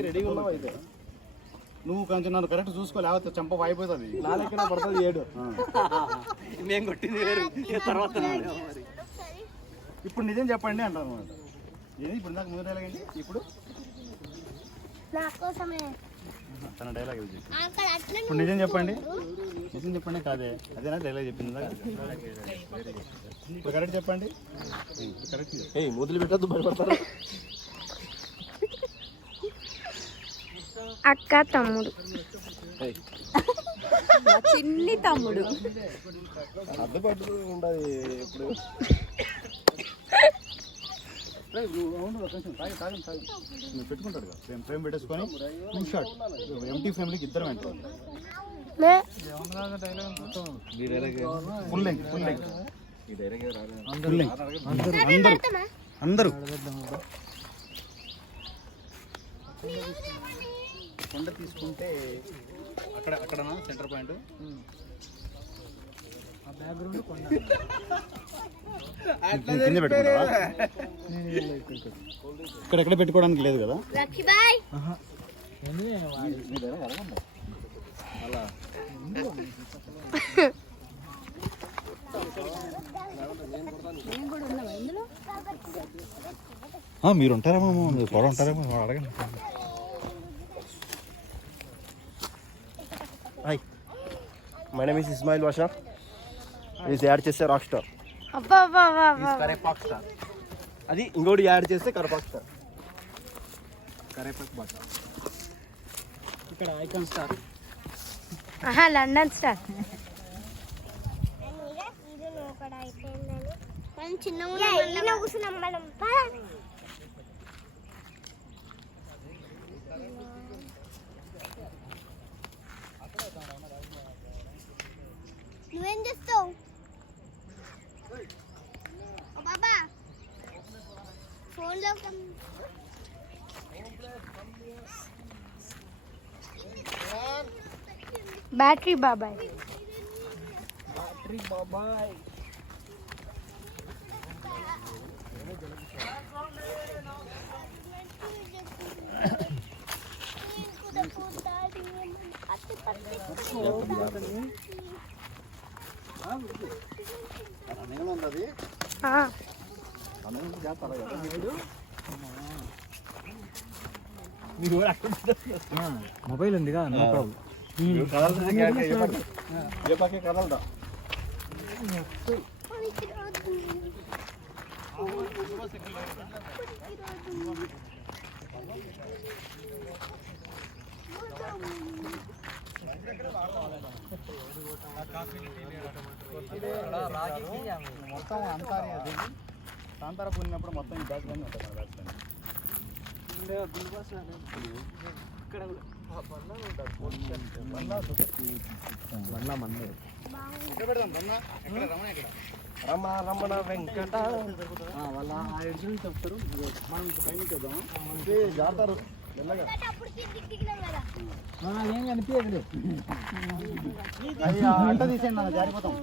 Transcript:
రెడీగా ఉన్నావు అయితే నువ్వు కొంచెం నన్ను కరెక్ట్ చూసుకో లేకపోతే చంప వాయిపోతుంది నా లెక్కన పడుతుంది ఏడు మేము కొట్టింది వేరు తర్వాత ఇప్పుడు నిజం చెప్పండి. అంటారు అనమాట ఏది ఇప్పుడు నాకు ముందు డైలాగ్ అండి ఇప్పుడు తన డైలాగ్ ఇప్పుడు నిజం చెప్పండి నిజం చెప్పండి కాదే అదేనా డైలాగ్ చెప్పింది ఇప్పుడు కరెక్ట్ చెప్పండి కరెక్ట్ ఏ ఏయ్ మొదలు పెట్టద్దు భయపడతారు. అక్క తమ్ముడు. చిన్ని తమ్ముడు. పెట్టుకుంటాడు ఫ్రేమ్ పెట్టేసుకొని ఫుల్ షాట్ ఎంటీ ఫ్యామిలీకి ఇద్దరం వెంటారు మే. Full length full length full length అందరూ. అందరూ. కొండ తీసుకుంటే అక్కడ అక్కడ సెంటర్ పాయింట్ కింద పెట్టుకుంటావా? ఇక్కడ ఎక్కడ పెట్టుకోవడానికి లేదు కదా? బాయ్. మీరు ఉంటారేమో మీరు కూడా ఉంటారేమో అడగండి. Hi my name is Ismail Basha ఇది యాడ్ చేస్తే రాక్ స్టార్ కరేపాక్ స్టార్ అది ఇంకోటి యాడ్ చేస్తే కరపాక్ స్టార్ కరేపాక్ బాట ఇక్కడ ఐకాన్ స్టార్ ఆహా లండన్ స్టార్ చిన్న కూర్చున్నాం మనం ఫోన్లో బ్యాటరీ బాబాయ్ ఆ, మొబైల్ ఉందిగా నో ప్రాబ్లం ఏ పక్కే కదలదా మొత్తం అంతా దిగి కాంతార పూలినప్పుడు మొత్తం ఈ బ్యాచ్ ఉంటాయి మన బ్యాచ్ ఎక్కడ? రమ రమణ వెంకట. వాళ్ళ ఆ ఎడ్జ్ చెప్తారు. మనం పైన చూద్దాం జాతారు. ఏం కనిపించదు అది అడ్డ తీసేయండి జారిపోతాం.